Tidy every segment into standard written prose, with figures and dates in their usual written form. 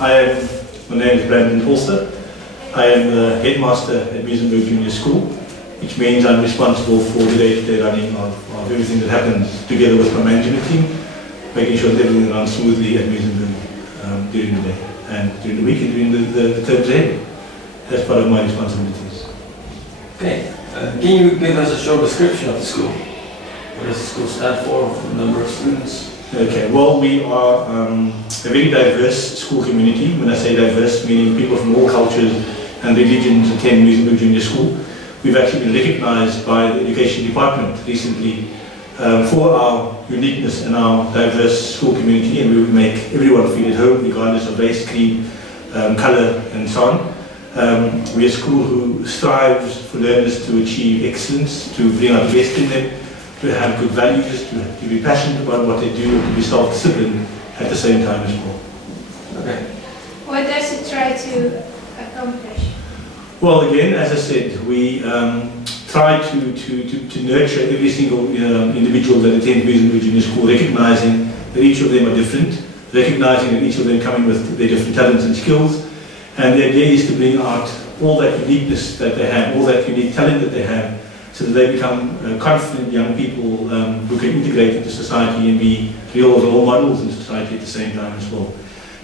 My name is Brandon1. I am the headmaster at Muizenberg Junior School, which means I'm responsible for the day-to-day running of everything that happens together with my management team, making sure that everything runs smoothly at Muizenberg during the day and during the week and during the term ahead. That's part of my responsibilities. Okay, can you give us a short description of the school? What does the school stand for, the number of students? Okay, well, we are a very diverse school community. When I say diverse, meaning people from all cultures and religions attend Muizenberg Junior School. We've actually been recognized by the Education Department recently for our uniqueness and our diverse school community, and we would make everyone feel at home regardless of race, creed, color and so on. We're a school who strives for learners to achieve excellence, to bring out the best in them, to have good values, to be passionate about what they do, to be self-disciplined at the same time as well. Okay. What does it try to accomplish? Well, again, as I said, we try to nurture every single individual that attends Muizenberg Junior School, recognizing that each of them are different, recognizing that each of them come in with their different talents and skills, and the idea is to bring out all that uniqueness that they have, all that unique talent that they have, so that they become confident young people who can integrate into society and be real role models in society at the same time as well.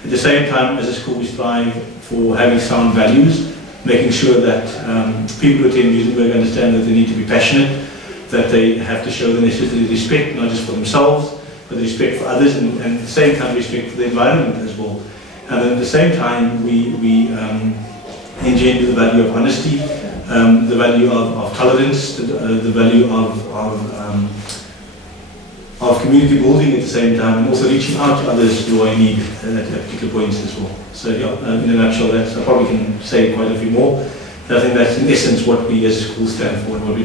At the same time, as a school, we strive for having sound values, making sure that people who attend Muizenberg understand that they need to be passionate, that they have to show the necessary respect, not just for themselves, but respect for others, and at the same time respect for the environment as well. And at the same time, we engender the value of honesty, the value of tolerance, the value of community building at the same time, and also reaching out to others who are in need at particular points as well. So yeah, in a nutshell, I probably can say quite a few more. I think that's in essence what we as a school stand for and what we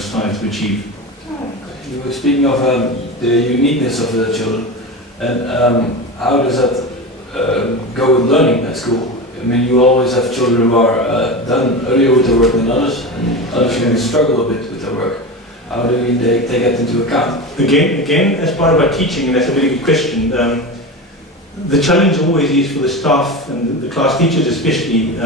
strive to achieve. You were speaking of the uniqueness of the children, and how does that go with learning at school? I mean, you always have children who are done earlier with their work than others, and others who struggle a bit with their work. How do they take that into account? Again, as part of our teaching, and that's a very good question, the challenge always is for the staff and the class teachers especially,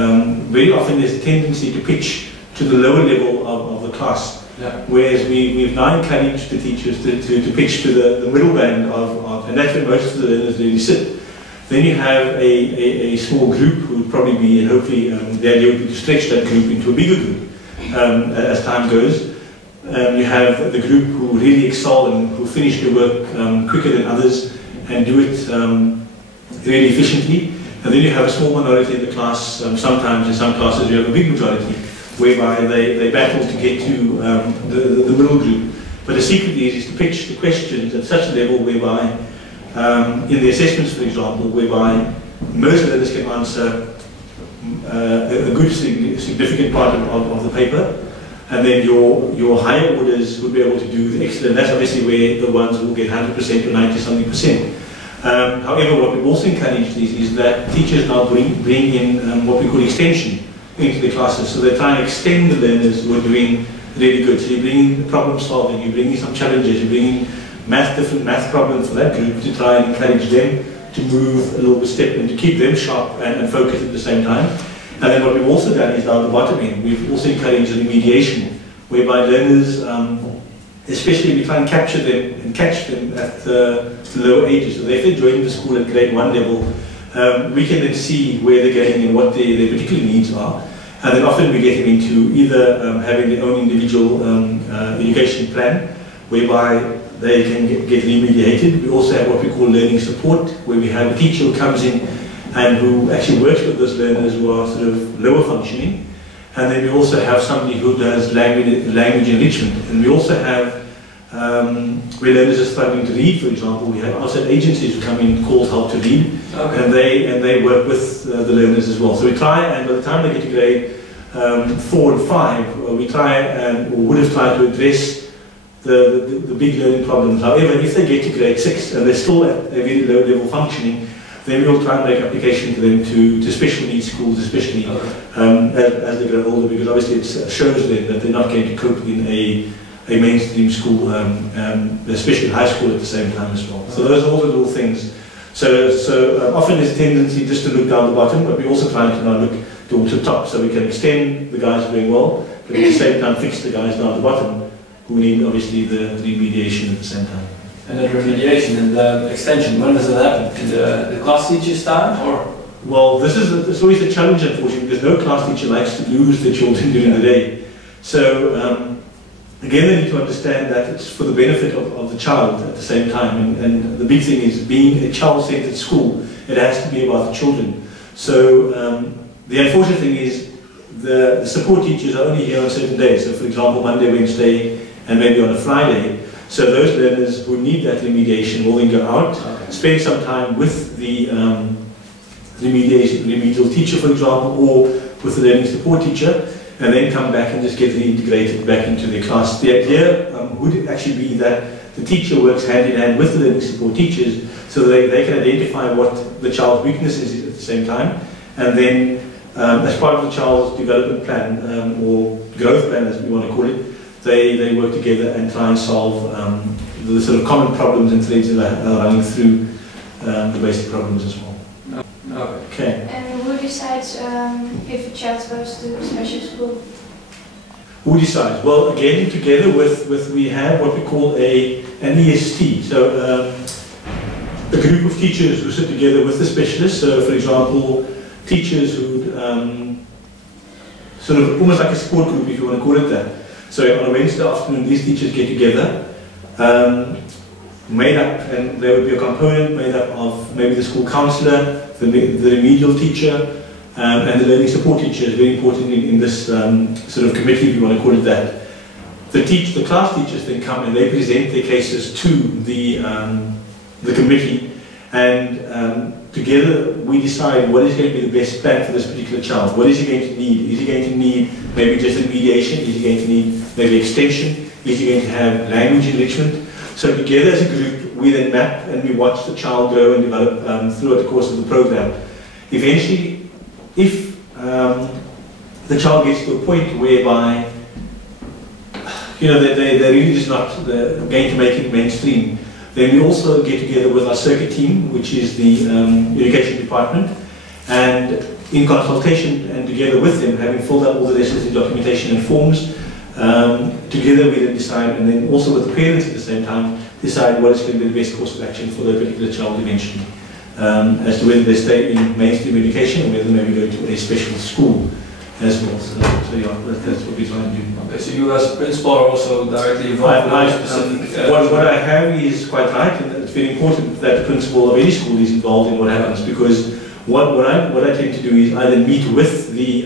very often there's a tendency to pitch to the lower level of the class. Yeah. Whereas we've now encouraged the teachers to pitch to the middle band and that's where most of the learners really sit. Then you have a small group who would probably be, and hopefully the idea would be to stretch that group into a bigger group as time goes. You have the group who really excel and who finish their work quicker than others and do it really efficiently. And then you have a small minority in the class. Sometimes in some classes you have a big majority whereby they battle to get to the middle group. But the secret is to pitch the questions at such a level whereby in the assessments, for example, whereby most learners can answer a good significant part of the paper, and then your higher orders would be able to do the excellent. That's obviously where the ones will get 100% or 90-something%. However, what we've also encouraged is that teachers now bring in what we call extension into the classes. So they try and extend the learners who are doing really good. So you bring in problem solving, you bring in some challenges, you bring in different math problems for that group to try and encourage them to move a little bit step and to keep them sharp and focused at the same time. And then what we've also done is down the bottom end, we've also encouraged remediation, whereby learners, especially we try and capture them and catch them at the lower ages. So if they join the school at grade 1 level, we can then see where they're going and what their particular needs are. And then often we get them into either having their own individual education plan, whereby they can get remediated. We also have what we call learning support, where we have a teacher who comes in and who actually works with those learners who are sort of lower functioning. And then we also have somebody who does language enrichment. And we also have, where learners are struggling to read, for example, we have outside agencies who come in called Help to Read, okay. and they work with the learners as well. So we try, and by the time they get to grade 4 and 5, we try and, or would have tried to address the big learning problems. However, if they get to grade 6 and they're still at a very low level functioning, then we'll try and make application to them to special needs schools, especially as they grow older, because obviously it shows them that they're not going to cope in a mainstream school, especially high school at the same time as well. So those are all the little things. So often there's a tendency just to look down the bottom, but we also try to now look towards the top, so we can extend the guys doing well, but at the same time fix the guys down the bottom who need obviously the remediation at the same time. And the remediation and the extension, when does it happen? In the class teacher's time, or? Well, it's always a challenge, unfortunately, because no class teacher likes to lose the children during the day. So again, they need to understand that it's for the benefit of the child at the same time. And the big thing is, being a child-centered school, it has to be about the children. So the unfortunate thing is, the support teachers are only here on certain days. So for example, Monday, Wednesday, and maybe on a Friday. So those learners who need that remediation will then go out, spend some time with the remedial teacher, for example, or with the learning support teacher, and then come back and just get reintegrated back into their class. The idea would actually be that the teacher works hand in hand with the learning support teachers, so they can identify what the child's weakness is at the same time, and then as part of the child's development plan, or growth plan as we want to call it, they work together and try and solve the sort of common problems and threads that are running through the basic problems as well. Okay. And who decides if a child goes to special school? Who decides? Well, again, together with we have what we call an EST. So a group of teachers who sit together with the specialists. So, for example, teachers who sort of almost like a support group, if you want to call it that. So on a Wednesday afternoon, these teachers get together, made up, and there would be a component made up of maybe the school counsellor, the remedial teacher, and the learning support teacher is very important in this sort of committee, if you want to call it that. The class teachers then come and they present their cases to the committee, and together we decide what is going to be the best plan for this particular child. What is he going to need? Is he going to need maybe just remediation? Is he going to need maybe extension? Is he going to have language enrichment? So together as a group, we then map and we watch the child grow and develop throughout the course of the program. Eventually, if the child gets to a point whereby they're really just not going to make it mainstream, then we also get together with our circuit team, which is the education department, and in consultation and together with them, having filled out all the necessary documentation and forms, together we then decide, and then also with the parents at the same time, decide what is going to be the best course of action for their particular child eventually, as to whether they stay in mainstream education or whether they maybe go to a special school as well. So yeah, that's what we try and do. Okay, so you as a principal are also directly involved in specific... what I have is quite right, and it's very important that the principal of any school is involved in what happens, because what I tend to do is either meet with the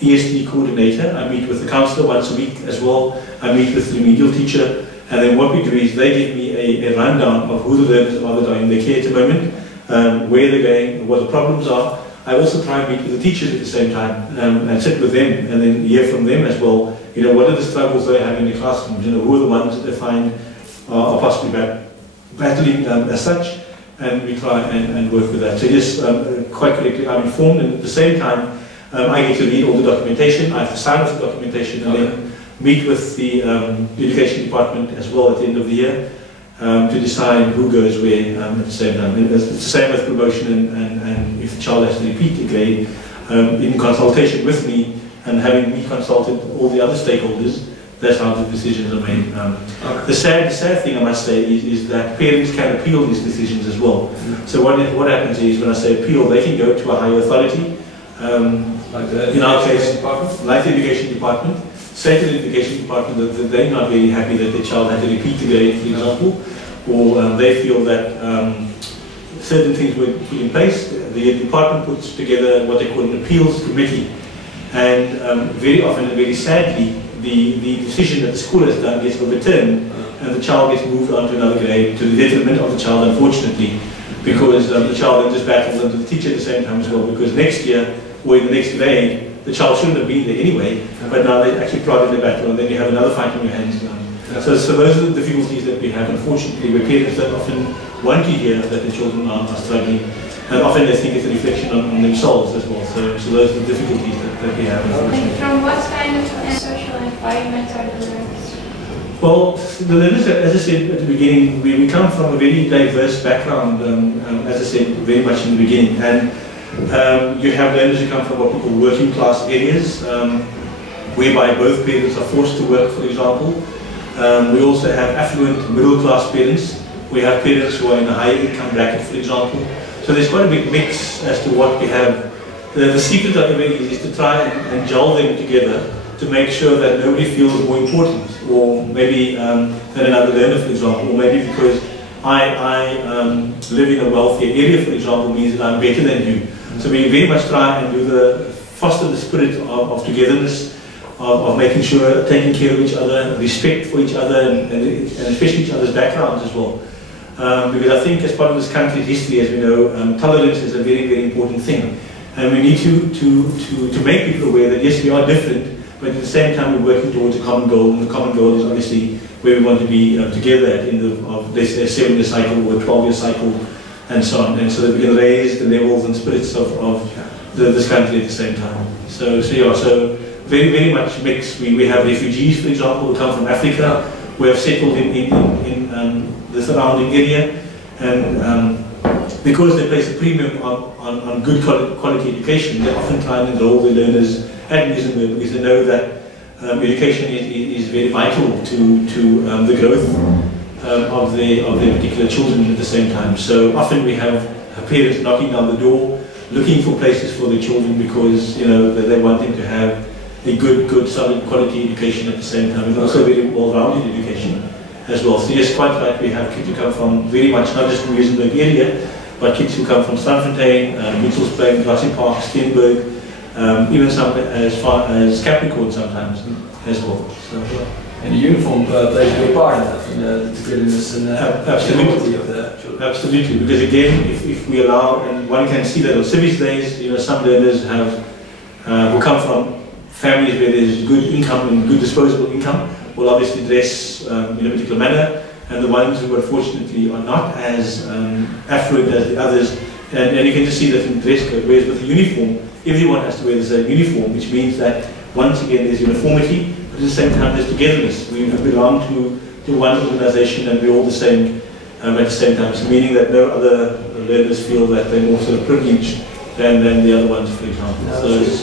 ESD coordinator, I meet with the counsellor once a week as well, I meet with the remedial teacher, and then what we do is they give me a rundown of who the learners are that are in their care at the moment, where they're going, what the problems are. I also try and meet with the teachers at the same time and sit with them and then hear from them as well. What are the struggles they have in the classrooms? Who are the ones that they find are possibly battling as such, and we try and work with that. So yes, quite correctly, I'm informed, and at the same time, I get to read all the documentation. I have to sign off the documentation and then meet with the education department as well at the end of the year to decide who goes where at the same time. And it's the same with promotion, and if the child has to repeat a grade, in consultation with me and having me consulted all the other stakeholders, that's how the decisions are made. The sad thing I must say is that parents can appeal these decisions as well. So what happens is, when I say appeal, they can go to a higher authority, like the in our case, department? like the education department, say to the education department that they're not very happy that their child had to repeat the grade, for example, or they feel that certain things were put in place. The department puts together what they call an appeals committee, and very often and very sadly, the decision that the school has done gets overturned, and the child gets moved on to another grade, to the detriment of the child, unfortunately, because the child then just battles under the teacher at the same time as well, because next year, or in the next grade, the child shouldn't have been there anyway, but now they actually prod in the battle, and then you have another fight in your hands now. So those are the difficulties that we have, unfortunately, where parents don't often want to hear that the children are struggling, and often they think it's a reflection on themselves as well. So those are the difficulties that we have, unfortunately. And from what kind of social environment are the learners? Well, the learners, as I said at the beginning, we come from a very diverse background, as I said very much in the beginning. And you have learners who come from what we call working class areas, whereby both parents are forced to work, for example. We also have affluent middle class parents. We have parents who are in a higher income bracket, for example. So there's quite a big mix as to what we have. The secret of everything is to try and gel them together to make sure that nobody feels more important, or maybe than another learner, for example, or maybe because I live in a wealthier area, for example, means that I'm better than you. So we very much try and foster the spirit of togetherness, of making sure, taking care of each other, respect for each other, and especially each other's backgrounds as well. Because I think as part of this country's history, as we know, tolerance is a very, very important thing. And we need to make people aware that yes, we are different, but at the same time we're working towards a common goal, and the common goal is obviously where we want to be together at the end of this 7-year cycle or 12-year cycle and so on, and so that we can raise the levels and spirits of this country at the same time. So very, very much mixed. We have refugees, for example, who come from Africa, who have settled in the surrounding area, and because they place a premium on good quality education, they often try and enroll their learners at Muizenberg because they know that education is very vital to the growth of their particular children at the same time. So often we have parents knocking down the door, looking for places for their children because they want them to have a good, solid quality education at the same time, and also very well-rounded education as well. So yes, quite right, we have kids who come from very much not just the Muizenberg area, but kids who come from Strandfontein, Mitchellsplein, Grassy Park, Steenberg, even some as far as Capricorn sometimes as well. So, and the uniform plays a big part in that, in the togetherness and absolutely of the children. Absolutely, because again, if we allow, and one can see that on civics days, some learners have who come from families where there's good income and good disposable income will obviously dress in a particular manner, and the ones who unfortunately are not as affluent as the others, and you can just see that in dress code, whereas with the uniform, everyone has to wear the same uniform, which means that once again there's uniformity, but at the same time there's togetherness. We belong to one organization and we're all the same at the same time, so meaning that no other learners feel that they're more sort of privileged than the other ones, for example. No, it's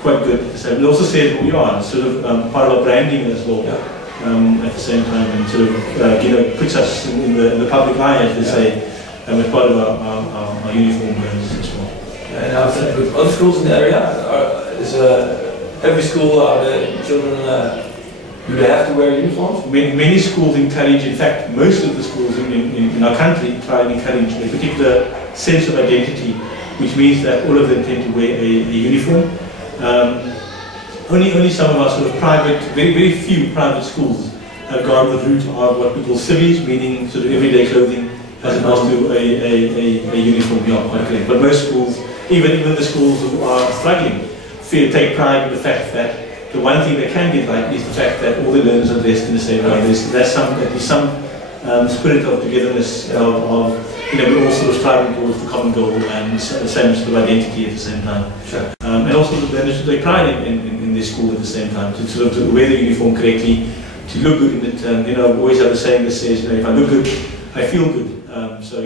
quite good. So it also says who we are, sort of part of our branding as well. Yeah. At the same time, and sort of puts us in the public eye, as they say, as part of our uniform as well. Yeah, and how's that with other schools in the area? Is every school, are the children, do they have to wear uniforms? Many schools encourage, in fact, most of the schools in our country try and encourage a particular sense of identity, which means that all of them tend to wear a uniform. Only some of our sort of private, very few private schools have gone the route of what we call civvies, meaning sort of everyday clothing, as opposed to a uniform. Yeah, quite correct. But most schools, even the schools who are struggling, take pride in the fact that the one thing they can get right is the fact that all the learners are dressed in the same way. There's some spirit of togetherness, we're all sort of striving towards the common goal and the same sort of identity at the same time. Sure. And also the learners take pride in their school at the same time, to sort of to wear the uniform correctly, to look good in it. We always have a saying that says, if I look good, I feel good. So